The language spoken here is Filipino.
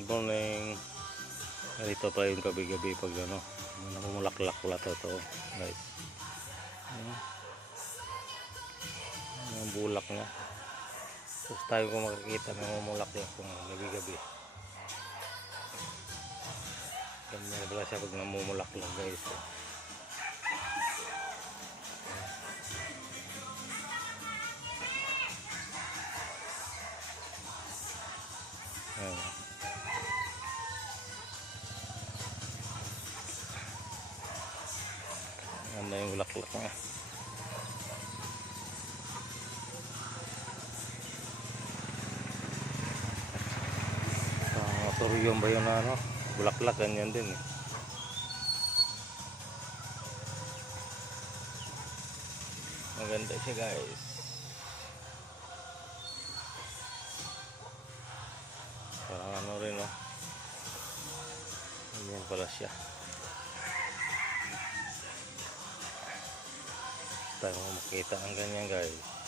good morning. Ganito pa yung gabi-gabi pag ano, namumulaklak wala to guys. Yung bulak niya. Tapos tayo kung makikita namumulaklak kung gabi-gabi. Ganyan pala siya pag namumulaklak guys. Ayan. Ganda yung bulaklak niya. Turium ba yun na ano? Bulaklak, ganyan din eh. Maganda siya guys. Parang ano rin oh. Ganyan pala siya. Tayo makita ang ganyan guys.